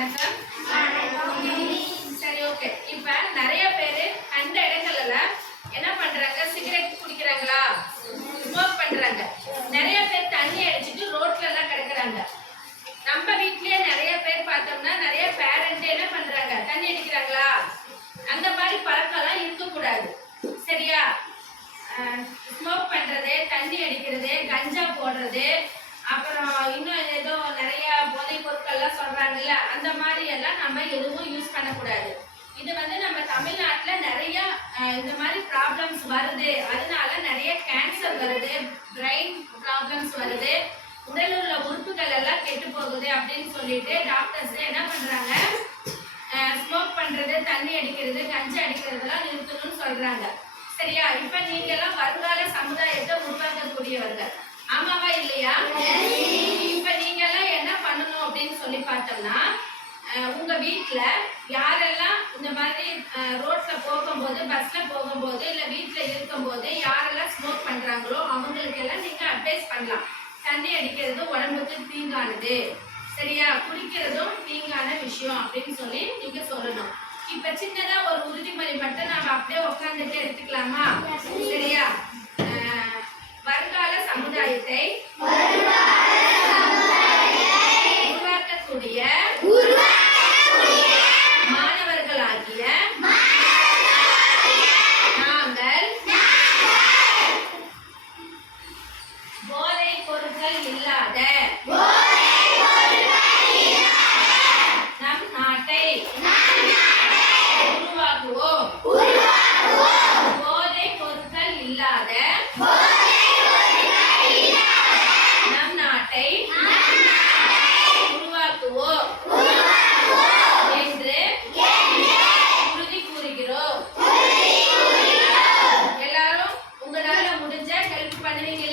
வணக்கம். சரி, ஓகே. இப்ப நிறைய பேரு கண்ட இடங்கள்ல என்ன பண்றாங்க? சிகரெட் குடிக்கிறாங்களா, ஸ்மோக் பண்றாங்க. நிறைய பேர் தண்ணி அடிச்சிட்டு ரோட்ல எல்லாம் கிடக்குறாங்க. நம்ம வீட்லயே நிறைய பேர் பார்த்தோம்னா நிறைய பேரண்ட் என்ன பண்றாங்க? தண்ணி அடிக்கிறாங்களா? அந்த மாதிரி பழக்கம் எல்லாம் இருக்கக்கூடாது. சரியா? ஸ்மோக் பண்றது, தண்ணி அடிக்கிறது, கஞ்சா போடுறது, அப்புறம் இன்னும் ஏதோ நிறைய போதைப் பொருட்கள்லாம் சொல்றாங்கல்ல, அந்த மாதிரி எல்லாம் நம்ம எதுவும் யூஸ் பண்ணக்கூடாது. இது நம்ம தமிழ்நாட்டில் நிறைய இந்த மாதிரி ப்ராப்ளம்ஸ் வருது. அதனால நிறைய கேன்சர் வருது, பிரெயின் ப்ராப்ளம்ஸ் வருது, உடல் உள்ள உறுப்புகள் எல்லாம் கெட்டு போகுது அப்படின்னு சொல்லிட்டு டாக்டர்ஸ் என்ன பண்றாங்க? ஸ்மோக் பண்றது, தண்ணி அடிக்கிறது, கஞ்சா அடிக்கிறதெல்லாம் நிறுத்தணும்னு சொல்றாங்க. சரியா? இப்ப நீங்க எல்லாம் வருங்கால சமுதாயத்தை உருவாக்கக்கூடியவர்கள், ஆமாவா இல்லையா? இப்ப நீங்க எல்லாம் என்ன பண்ணணும் அப்படின்னு சொல்லி பார்த்தோம்னா, உங்க வீட்டுல யாரெல்லாம் இந்த மாதிரி ரோட்ல போகும்போது, பஸ்ல போகும்போது, இல்ல வீட்டுல இருக்கும்போது யாரெல்லாம் ஸ்மோக் பண்றாங்களோ அவங்களுக்கு எல்லாம் நீங்க அட்வைஸ் பண்ணலாம். தண்ணி அடிக்கிறது உடம்புக்கு தீங்கானது, சரியா? குடிக்கிறதும் தீங்கான விஷயம் அப்படின்னு சொல்லி நீங்க சொல்லணும். இப்ப சின்னதா ஒரு உறுதிமொழி மட்டும் நாம அப்படியே உட்காந்துட்டு எடுத்துக்கலாமா? சரியா? வருங்கால சமுதாயத்தை உருவாக்கக்கூடிய மாணவர்களாகிய நாங்கள் போதைப் பொருட்கள் இல்லாத நம் நாட்டை உருவாக்குவோம். போதைப் பொருட்கள் இல்லாத நம் நாட்டை உருவாக்குவோம் என்று உறுதி கூறுகிறோம். எல்லாரும் உங்களால முடிஞ்ச ஹெல்ப் பண்ணுவீங்க.